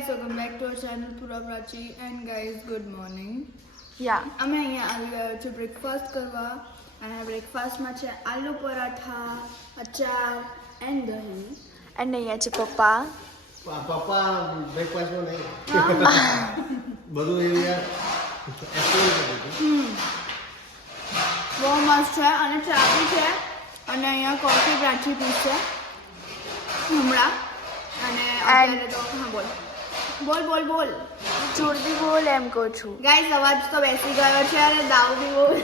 guys, welcome back to our channel Pura Prachi and guys, good morning. અમે અહીંયા આવી ગયા છે બ્રેકફાસ્ટ કરવા અને બ્રેકફાસ્ટમાં છે આલુ પરાઠા, અચાર એન્ડ દહીં. અને અહીંયા છે પપ્પા. પપ્પા બ્રેકફાસ્ટમાં નહીં બધું એવું યાર બહુ મસ્ત છે અને ચા બી છે અને અહીંયા કોફી પ્રાચી પીશે હમણાં અને અત્યારે તો હા બોલ બોલ બોલ જોરથી બોલ એમ કહું છું. ગાઈસ અવાજ તો બેસી ગયો છે અને દાવ બી બોલ.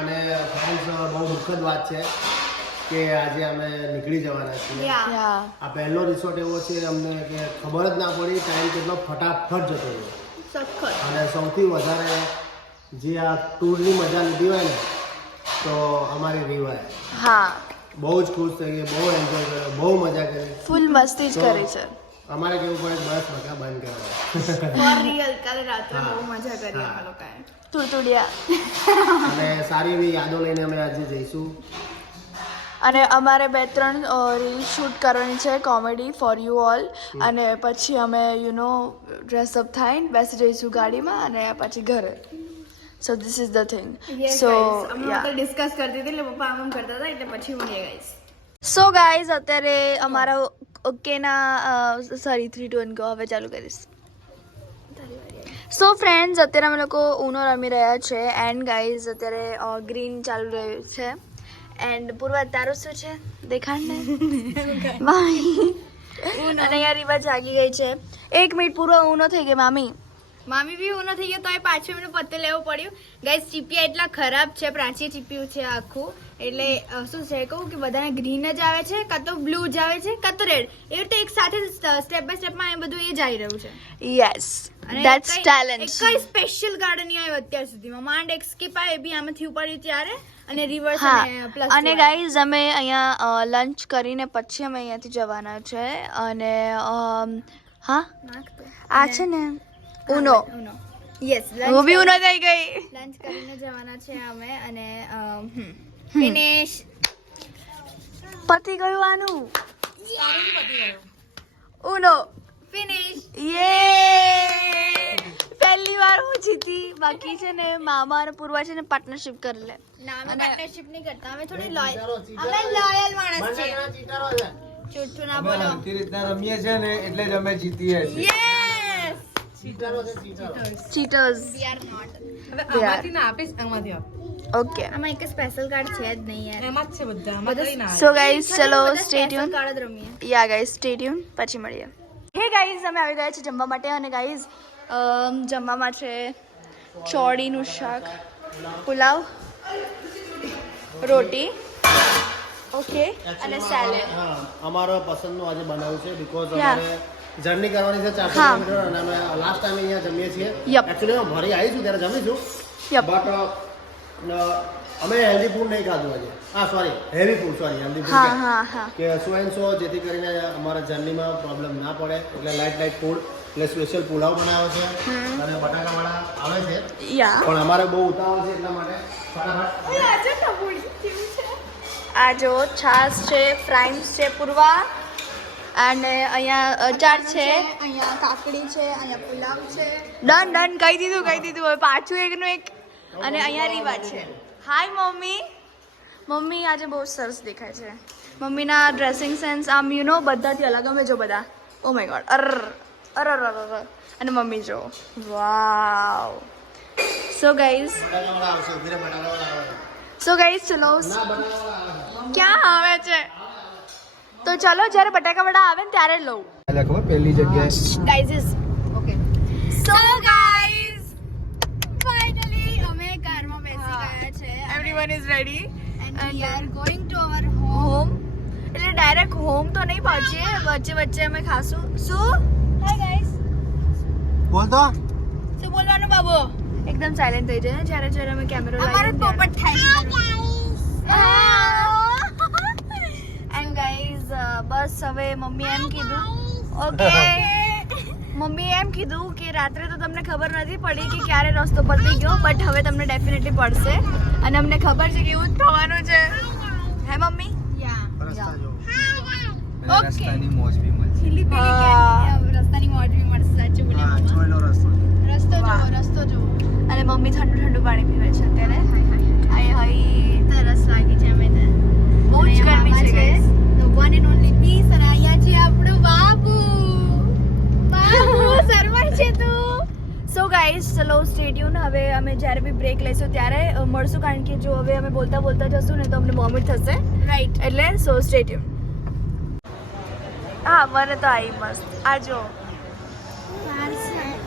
અને ફ્રેન્ડ્સ બહુ દુઃખદ વાત છે કે આજે અમે નીકળી જવાના છીએ. આ પહેલો રિસોર્ટ એવો છે અમને કે ખબર જ ના પડી ટાઈમ કેટલો ફટાફટ જતો રહ્યો. સખત. અને સૌથી વધારે જે આ ટૂરની મજા લીધી હોય ને તો અમારી રીવાય હા બહુ જ ખુશ થઈ ગઈ, બહુ એન્જોય કર્યો, બહુ મજા કરી. ફૂલ મસ્તી જ કરી છે. અમારે કેવું પડે બસ મજા બંધ કરવા ફોર રિયલ કાલે રાત્રે બહુ મજા કરી અમે લોકોએ. તુડતુડિયા. અને સારી એવી યાદો લઈને અમે આજે જઈશું. અને અમારે 2-3 રીલ શૂટ કરવાની છે કોમેડી ફોર યુ ઓલ. અને પછી અમે ડ્રેસઅપ થઈને બેસી જઈશું ગાડીમાં અને પછી ઘરે. So this is the thing. So અમે લોકો ડિસ્કસ કરતી હતી એટલે પપ્પા આમ કરતા હતા એટલે પછી મળીએ ગાઈસ. સો ગાઈઝ અત્યારે અમારા ઓકેના સોરી 3 2 1 ગો હવે ચાલુ કરીશ. સો ફ્રેન્ડ્સ અત્યારે અમે લોકો ઉનો રમી રહ્યા છે એન્ડ ગાઈઝ અત્યારે ગ્રીન ચાલુ રહ્યું છે. એન્ડ પૂર્વા તારું શું છે દેખાડ ને. અને અહીંયા રીવા જાગી ગઈ છે. 1 મિનિટ પૂર્વા ઉનો થઈ ગઈ મામી. મામી બી ઉનો થઈ ગયો તો એ 5 મિનિટ પત્તે લેવું પડ્યું. ગાઈસ ચીપિયા એટલા ખરાબ છે, પ્રાચી ચીપ્યું છે આખું. એટલે શું છે કહું કે બધાને ગ્રીન જ આવે છે, કાં તો બ્લુ જ આવે છે, કાં તો રેડ. એ રીતે એક સાથે સ્ટેપ બાય સ્ટેપમાં એ બધું એ જ આવી રહ્યું છે. Yes that's talent. કઈ સ્પેશિયલ ગાર્ડન નહીં આવ્યો અત્યાર સુધીમાં. માંડ એક સ્કીપ આવે એ બી આમાંથી ઉપાડી ત્યારે અને રિવર્સ અને પ્લસ. અને ગાઈઝ અમે અહીંયા લંચ કરીને પછી અમે અહીંયાથી જવાના છે. અને હા આ છે ને ઉનો. યસ હું બી ઉનો થઈ ગઈ. લંચ કરીને જવાના છે અમે અને ફિનિશ. પતી ગયું આનું ઉનો ફિનિશ. યે પહેલી વાર હું જીતી. બાકી છે ને મામા અને પૂર્વા છે ને પાર્ટનરશિપ કરી લે. ના અમે પાર્ટનરશિપ નહીં કરતા, અમે થોડી લોયલ. અમે લોયલ માણસ છે. જૂઠું ના બોલો. આખી રીતના રમીએ છે ને એટલે જ અમે જીતીએ છીએ. Yes cheaters. We are not. હવે આમાંથી ના આપીશ આમાંથી આપ. ઓકે આમાં એક સ્પેશિયલ કાર્ડ છે જ નહીં યાર. એમાં જ છે બધા આમાં કઈ ના સો ગાઈઝ ચલો સ્ટે ટ્યુન. કાર્ડ જ રમીએ. યા ગાઈઝ સ્ટે ટ્યુન પછી મળીએ. હે ગાઈઝ અમે આવી ગયા છે જમવા માટે. અને ગાઈઝ જમવામાં છે ચોળીનું શાક, પુલાવ, રોટી ઓકે અને સેલેડ. હા અમારો પસંદનું આજે બનાવ્યું છે બીકોઝ Yeah. અમારે જર્ની કરવાની છે 400 હા. કિલોમીટર અને અમે લાસ્ટ ટાઈમ અહીંયા જમીએ છીએ. Yup. એકચ્યુઅલી અમે ભરી આવીશું ત્યારે જમીશું Yup. બટ અમે હેલ્ધી ફૂડ નહીં ખાધું આજે. Sorry heavy food, sorry healthy હા ફૂડ હા હા કે સો એન્ડ સો જેથી કરીને અમારા જર્નીમાં પ્રોબ્લેમ ના પડે એટલે લાઇટ ફૂડ. એટલે સ્પેશિયલ પુલાવ બનાવ્યો છે અને બટાકાવાળા આવે છે યા પણ અમારે બહુ ઉતાવળ છે એટલા માટે ફટાફટ. આ જો છાશ છે, ફ્રાઈમ્સ છે પૂર્વા. અને અહીંયા અચાર છે. અહીંયા કાકડી છે, અહીંયા પુલાવ છે. ડન કહી દીધું હવે પાછું એકનું એક. અને અહીંયા રીવા છે. Hi mummy. મમ્મી આજે બહુ સરસ દેખાય છે. મમ્મીના ડ્રેસિંગ સેન્સ આમ બધાથી અલગ. અમે જો બધા ઓ માય ગોડ અર અને મમ્મી જો વાવ. સો ગાઈઝ બટાકાવાળા આવશે, ધીરે બટાકાવાળા આવે. ચલો ના બટાકાવાળા આવે. ક્યાં આવે છે તો ચલો જ્યારે બટાકા વડા આવે ને ત્યારે લઉં. ખબર પહેલી જગ્યાએ guys okay so guys finally અમે કારમાં બેસી ગયા છે. Everyone is ready and we are going to our home. Home. એટલે ડાયરેક્ટ હોમ તો નહીં પહોંચીએ, વચ્ચે અમે ખાશું. શું હાય ગાઈઝ. બોલ તો. શું બોલવાનું બાબુ? એકદમ સાયલેન્ટ થઈ જાય જ્યારે જ્યારે અમે કેમેરો અમારો પોપટ થાય છે. એન્ડ ગાઈઝ બસ હવે મમ્મી એમ કીધું ઓકે મમ્મીએ એમ કીધું કે રાત્રે તો તમને ખબર નથી પડી કે ક્યારે રસ્તો પતી ગયો બટ હવે તમને ડેફિનેટલી પડશે અને અમને ખબર છે કે એવું જ થવાનું છે. હે મમ્મી? રસ્તા જો. ઓકે રસ્તાની મોજ બી મળશે. રસ્તાની મોજ બી ગાઈઝ ચલો સ્ટે ટ્યુન. હવે અમે જ્યારે બી બ્રેક લઈશું ત્યારે મળશું, કારણ કે જો હવે અમે બોલતા બોલતા જશું ને તો અમને વોમિટ થશે. રાઈટ. એટલે સો સ્ટે ટ્યુન. હા મને તો આવી મસ્ત. આ જો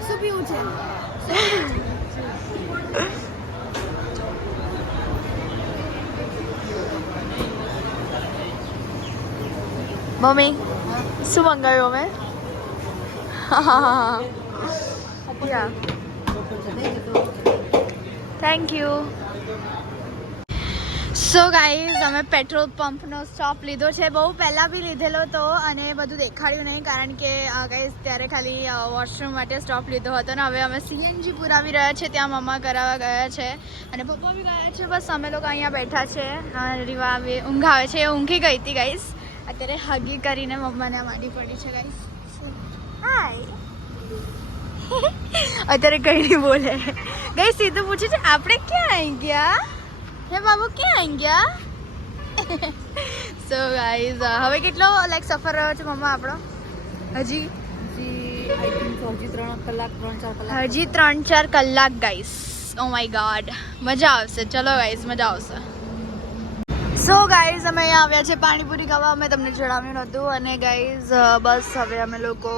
શું પીવું છે? મમ્મી શું મંગાવ્યું અમે? Thank you. સો ગાઈઝ અમે પેટ્રોલ પંપનો સ્ટોપ લીધો છે. બહુ પહેલાં બી લીધેલો હતો અને બધું દેખાડ્યું નહીં, કારણ કે ગાઈઝ ત્યારે ખાલી વોશરૂમ માટે સ્ટોપ લીધો હતો ને હવે અમે સીએનજી પુરાવી રહ્યા છે. ત્યાં મમ્મા કરાવવા ગયા છે અને પપ્પા બી ગયા છે. બસ અમે લોકો અહીંયા બેઠા છે. રીવા ઊંઘ આવે છે, એ ઊંઘી ગઈ હતી ગાઈઝ. અત્યારે હગી કરીને મમ્માને માંડી પડી છે ગાઈઝ. હાય. અત્યારે કઈ નહીં બોલે ગાઈઝ. સીધું પૂછે છે આપણે ક્યાં આવી ગયા? હે બાબુ ક્યાં આવી ગયા? સો ગાઈઝ હવે કેટલો લાઈક સફર રહ્યો છે મમ્મા આપણો? હજી 3-4 કલાક ગાઈઝ. ઓ માય ગોડ, મજા આવશે. ચલો ગાઈઝ મજા આવશે. સો ગાઈઝ અમે અહીંયા આવ્યા છે પાણીપુરી ખાવા. અમે તમને જણાવ્યું નહોતું. અને ગાઈઝ બસ હવે અમે લોકો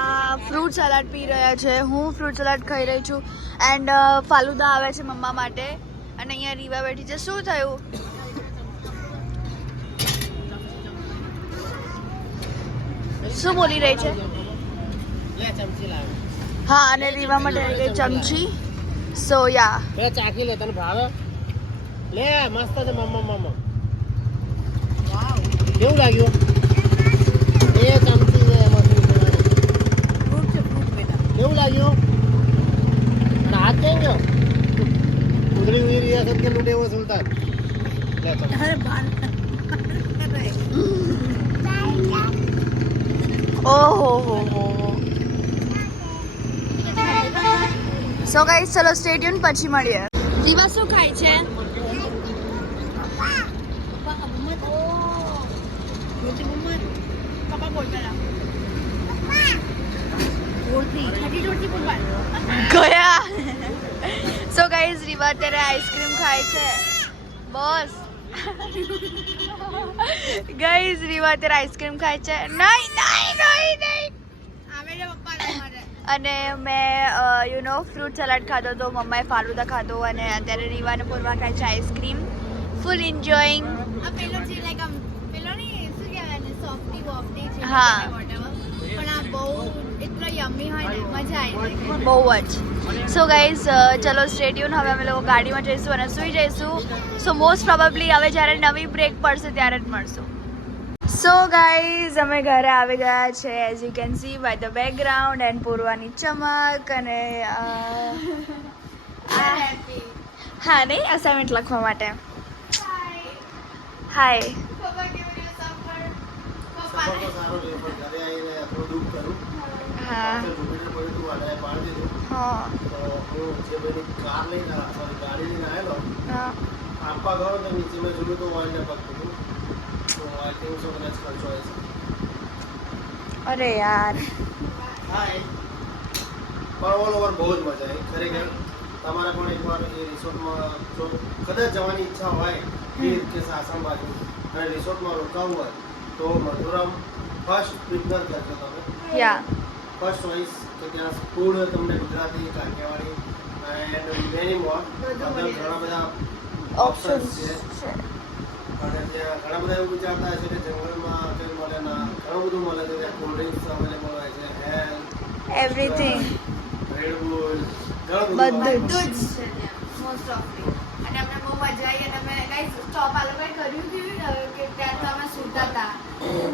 આ ફ્રૂટ સલાડ પી રહ્યા છે. હું ફ્રૂટ સલાડ ખાઈ રહી છું એન્ડ ફાલુદા આવે છે મમ્મા માટે. અને અહીંયા રીવા બેઠી છે. શું થયું? શું બોલી રહી છે? હા અને રીવા માટે એક ચમચી. સો યા ચાખી લે, તને ભાવે? લે મસ્ત છે મમ્મા. કેવું લાગ્યું? એ ચમચી છે એમાં કેવું લાગ્યું? અને હાથ કેમ ગયો? ઉધડી ઉડી રહ્યા છે કે લૂટે એવો સુલતાન. ઓહો સો ગાઈઝ ચલો સ્ટે ટ્યુન, પછી મળીએ. રીવા શું ખાય છે? ગયા. સો ગાઈઝ રીવા અત્યારે આઈસ્ક્રીમ ખાય છે. બસ ગાઈઝ રીવા અત્યારે આઈસ્ક્રીમ ખાય છે. નહીં. અને મેં ફ્રૂટ સલાડ ખાધો તો મમ્માએ ફાલુદા ખાધો અને અત્યારે રીવાને પૂર્વા ખાય છે આઈસ્ક્રીમ. ફૂલ એન્જોયિંગ. આ પેલો જે લાઈક આમ પેલો નહીં શું કહેવાય ને સોફ્ટી વોફ્ટી છે હા. whatever. પણ આ બહુ એટલો યમ્મી હોય ને મજા આવી જાય. બહુ જ. સો ગાઈઝ ચલો સ્ટે ટ્યુન. હવે અમે લોકો ગાડીમાં જઈશું અને સૂઈ જઈશું. સો મોસ્ટ પ્રોબેબલી હવે જ્યારે નવી બ્રેક પડશે ત્યારે જ મળશું. સો ગાઈઝ અમે ઘરે આવી ગયા છે. As you can see by the background and પૂર્વાની ચમક અને હા નહીં અસાઇનમેન્ટ લખવા માટે. હાય. પપ્પા કેવું છે સફર? પપ્પા ઘરે આવીને થોડું દુઃખ કરું. હા પાડી દીધું. હા તો હું જે બધી કાર લઈને ગાડી લઈને આવેલો હા. આપવા ગયો તો નીચે મેં જોયું તો ઓઇલને પકડ્યું. તો આઈ થિંક સો કદાચ ખર્ચો આવે છે. અરે યાર. હાય. પણ ઓલ ઓવર બહુ જ મજા આવી ખરેખર. તમારે પણ એકવાર એ રિસોર્ટમાં જો કદાચ જવાની ઈચ્છા હોય ગીર કે સાસણ બાજુ અને રિસોર્ટમાં રોકાવું હોય તો મધુરમ ફર્સ્ટ પ્રિફર કરજો તમે. યા ફર્સ્ટ ચોઈસ કે ત્યાં ફૂડ તમને Gujarati, Kathiyawadi and many more ઘણા બધા ઓપ્શન્સ છે. અને ત્યાં ઘણા બધા એવું વિચારતા હશે કે જંગલમાં કંઈ મળે ના, ઘણું બધું મળે છે. ત્યાં કોલ્ડ ડ્રિંક્સ અવેલેબલ હોય છે, હેલ્થ, એવરીથિંગ રેડબુલ, ઘણું બધું જ. બધું જ છે ત્યાં મોસ્ટ ઓફલી. અને અમને બહુ મજા આવી અને અમે ગાઈસ સ્ટોપ આ લોકોએ કર્યું હતું કે ત્યાં તો અમે સૂતા હતા.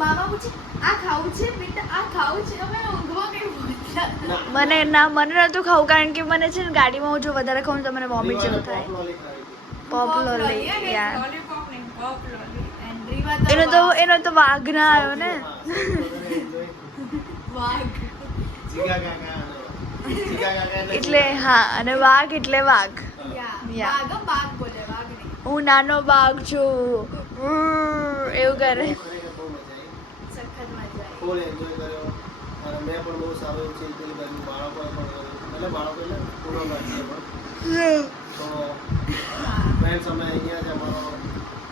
મામા પૂછે આ ખાવું છે બેટા, આ ખાવું છે. અમે ઊંઘવા કઈ ભૂખ્યા. મને નહોતું ખાવું, કારણ કે મને છે ને ગાડીમાં હું જો વધારે ખાઉં તો મને વોમિટ જેવું થાય. પોપ લોલી યાર. લોલીપોપ નહીં, પોપ લોલી. એન્ડ રીવા એનો તો વાઘ ના આવ્યો ને. વાઘ. એટલે હા, અને વાઘ એટલે વાઘ. યા બાઘ બોલે, વાઘ નહીં. હું નાનો વાઘ છું એવું કરે. ખરેખર બહુ મજા આવી. સખત મજા આવી. ફૂલ એન્જોય કર્યો અને મેં પણ બહુ સારું એવું છે પેલી બાજુ બાળકોએ પણ કર્યું. એટલે બાળકોને પૂરો નથી તો ફ્રેન્ડ્સ અમે અહીંયા જ અમારો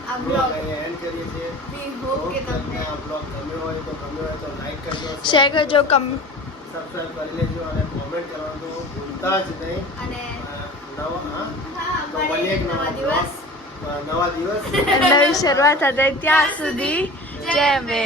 આ બ્લોગ બ્લોગ એન્ડ કરીએ છીએ વી હોપ કે તમને આ બ્લોગ ગમ્યો હોય તો લાઈક કરજો શેર કરજો સબસ્ક્રાઇબ કરી લેજો અને કોમેન્ટ કરવાનું તો ભૂલતા જ નહીં અને નવા હા તો મળીએ મળીએ એક નવા દિવસ નવા દિવસ નવી શરૂઆત હતી ત્યાં સુધી જય અંબે.